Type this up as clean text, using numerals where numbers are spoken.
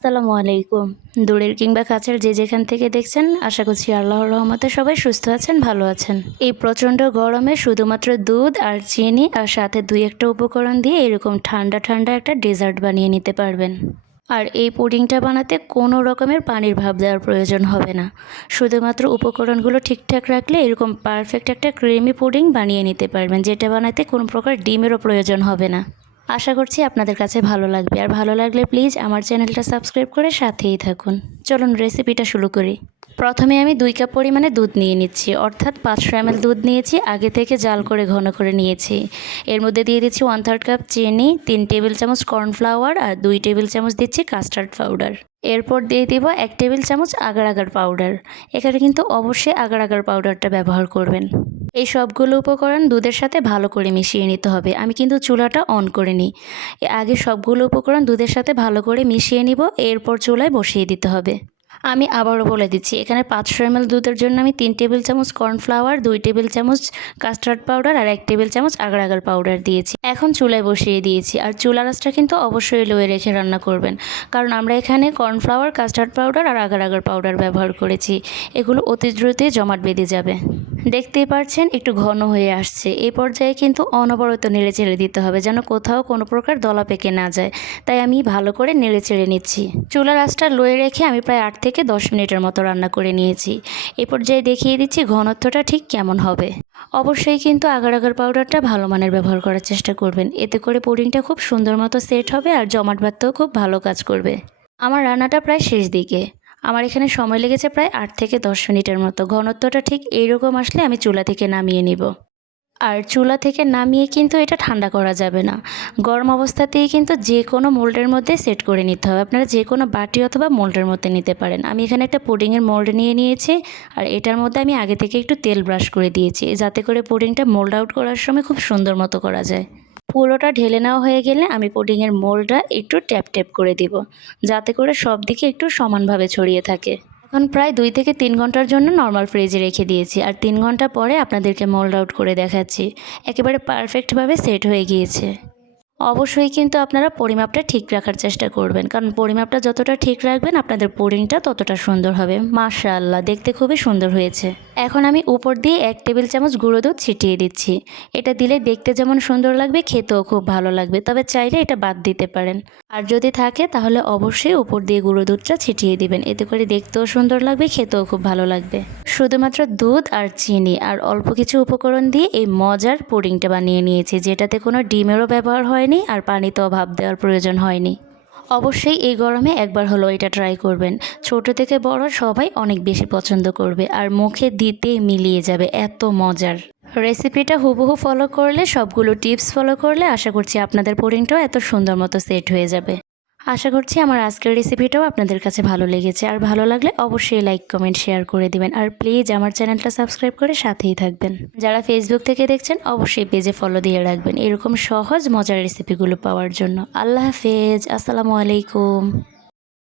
আসসালামু আলাইকুম। দূরের কিংবা কাছের যে যেখান থেকে দেখছেন, আশা করছি আল্লাহর রহমতে সবাই সুস্থ আছেন, ভালো আছেন। এই প্রচণ্ড গরমে শুধুমাত্র দুধ আর চিনি আর সাথে ২-১টা উপকরণ দিয়ে এরকম ঠান্ডা ঠান্ডা একটা ডেজার্ট বানিয়ে নিতে পারবেন। আর এই পুডিংটা বানাতে কোনো রকমের পানির ভাপ দেওয়ার প্রয়োজন হবে না। শুধুমাত্র উপকরণগুলো ঠিকঠাক রাখলে এরকম পারফেক্ট একটা ক্রিমি পুডিং বানিয়ে নিতে পারবেন, যেটা বানাতে কোনো প্রকার ডিমেরও প্রয়োজন হবে না। আশা করছি আপনাদের কাছে ভালো লাগবে, আর ভালো লাগলে প্লিজ আমার চ্যানেলটা সাবস্ক্রাইব করে সাথেই থাকুন। চলুন রেসিপিটা শুরু করি। প্রথমে আমি 2 কাপ পরিমাণে দুধ নিয়ে নিচ্ছি, অর্থাৎ 500 ml দুধ নিয়েছি, আগে থেকে জাল করে ঘন করে নিয়েছি। এর মধ্যে দিয়ে দিচ্ছি 1/3 কাপ চিনি, 3 টেবিল চামচ কর্নফ্লাওয়ার আর 2 টেবিল চামচ দিচ্ছি কাস্টার্ড পাউডার। এরপর দিয়ে দিব 1 টেবিল চামচ আগার আগার পাউডার। এখানে কিন্তু অবশ্যই আগার আগার পাউডারটা ব্যবহার করবেন। এই সবগুলো উপকরণ দুধের সাথে ভালো করে মিশিয়ে নিতে হবে। আমি কিন্তু চুলাটা অন করে নিই। আগে সবগুলো উপকরণ দুধের সাথে ভালো করে মিশিয়ে নিব, এরপর চুলায় বসিয়ে দিতে হবে। আমি আবারও বলে দিচ্ছি, এখানে 500 ml দুধের জন্য আমি 3 টেবিল চামচ কর্নফ্লাওয়ার, 2 টেবিল চামচ কাস্টার্ড পাউডার আর 1 টেবিল চামচ আগার আগার পাউডার দিয়েছি। এখন চুলায় বসিয়ে দিয়েছি, আর চুলার আঁচটা কিন্তু অবশ্যই লোয়ে রেখে রান্না করবেন, কারণ আমরা এখানে কর্নফ্লাওয়ার, কাস্টার্ড পাউডার আর আগার আগার পাউডার ব্যবহার করেছি। এগুলো অতি দ্রুতই জমাট বেঁধে যাবে। দেখতেই পাচ্ছেন একটু ঘন হয়ে আসছে। এই পর্যায়ে কিন্তু অনবরত নেড়ে চেড়ে দিতে হবে, যেন কোথাও কোনো প্রকার দলা পেকে না যায়। তাই আমি ভালো করে নেড়ে চেড়ে নিচ্ছি। চুলার আঁচটা লোয়ে রেখে আমি প্রায় 8 থেকে 10 মিনিটের মতো রান্না করে নিয়েছি। এই পর্যায়ে দেখিয়ে দিচ্ছি ঘনত্বটা ঠিক কেমন হবে। অবশ্যই কিন্তু আগার আগার পাউডারটা ভালো মানের ব্যবহার করার চেষ্টা করবেন, এতে করে পুডিংটা খুব সুন্দর মতো সেট হবে আর জমাট বাঁধতেও খুব ভালো কাজ করবে। আমার রান্নাটা প্রায় শেষ দিকে। আমার এখানে সময় লেগেছে প্রায় 8 থেকে 10 মিনিটের মতো। ঘনত্বটা ঠিক এইরকম আসলে আমি চুলা থেকে নামিয়ে নিব। আর চুলা থেকে নামিয়ে কিন্তু এটা ঠান্ডা করা যাবে না। গরম অবস্থাতেই কিন্তু যে কোনো মোল্ডের মধ্যে সেট করে নিতে হবে। আপনারা যে কোনো বাটি অথবা মোল্ডের মধ্যে নিতে পারেন। আমি এখানে একটা পুডিংয়ের মোল্ড নিয়ে নিয়েছি, আর এটার মধ্যে আমি আগে থেকে একটু তেল ব্রাশ করে দিয়েছি, যাতে করে পুডিংটা মোল্ড আউট করার সময় খুব সুন্দর মতো করা যায়। পুরোটা ঢেলে নেওয়া হয়ে গেলে আমি পুডিংয়ের মোল্ডটা একটু ট্যাপ ট্যাপ করে দিব, যাতে করে সব দিকে একটু সমানভাবে ছড়িয়ে থাকে। এখন প্রায় 2 থেকে 3 ঘন্টার জন্য নর্মাল ফ্রিজে রেখে দিয়েছি, আর 3 ঘন্টা পরে আপনাদেরকে মোল্ড আউট করে দেখাচ্ছি। একেবারে পারফেক্টভাবে সেট হয়ে গিয়েছে। অবশ্যই কিন্তু আপনারা পরিমাপটা ঠিক রাখার চেষ্টা করবেন, কারণ পরিমাপটা যতটা ঠিক রাখবেন আপনাদের পুডিংটা ততটা সুন্দর হবে। মাশাআল্লাহ, দেখতে খুবই সুন্দর হয়েছে। এখন আমি উপর দিয়ে 1 টেবিল চামচ গুঁড়ো দুধ ছিটিয়ে দিচ্ছি। এটা দিলে দেখতে যেমন সুন্দর লাগবে, খেতেও খুব ভালো লাগবে, তবে চাইলে এটা বাদ দিতে পারেন। আর যদি থাকে তাহলে অবশ্যই উপর দিয়ে গুঁড়ো দুধটা ছিটিয়ে দিবেন, এতে করে দেখতেও সুন্দর লাগবে, খেতেও খুব ভালো লাগবে। শুধুমাত্র দুধ আর চিনি আর অল্প কিছু উপকরণ দিয়ে এই মজার পুডিংটা বানিয়ে নিয়েছি, যেটাতে কোনো ডিমেরও ব্যবহার হয়নি আর পানিতেও ভাপ দেওয়ার প্রয়োজন হয়নি। অবশ্যই এই গরমে একবার হলেও এটা ট্রাই করবেন। ছোট থেকে বড় সবাই অনেক বেশি পছন্দ করবে, আর মুখে দিতেই মিলিয়ে যাবে, এত মজার। রেসিপিটা হুবহু ফলো করলে, সবগুলো টিপস ফলো করলে আশা করছি আপনাদের পুডিংটাও এত সুন্দর মতো সেট হয়ে যাবে। আশা করছি আমার আজকের রেসিপিটাও আপনাদের কাছে ভালো লেগেছে, আর ভালো লাগলে অবশ্যই লাইক, কমেন্ট, শেয়ার করে দিবেন, আর প্লিজ আমার চ্যানেলটা সাবস্ক্রাইব করে সাথেই থাকবেন। যারা ফেসবুক থেকে দেখছেন অবশ্যই পেজে ফলো দিয়ে রাখবেন, এরকম সহজ মজার রেসিপিগুলো পাওয়ার জন্য। আল্লাহ হাফেজ, আসসালামু আলাইকুম।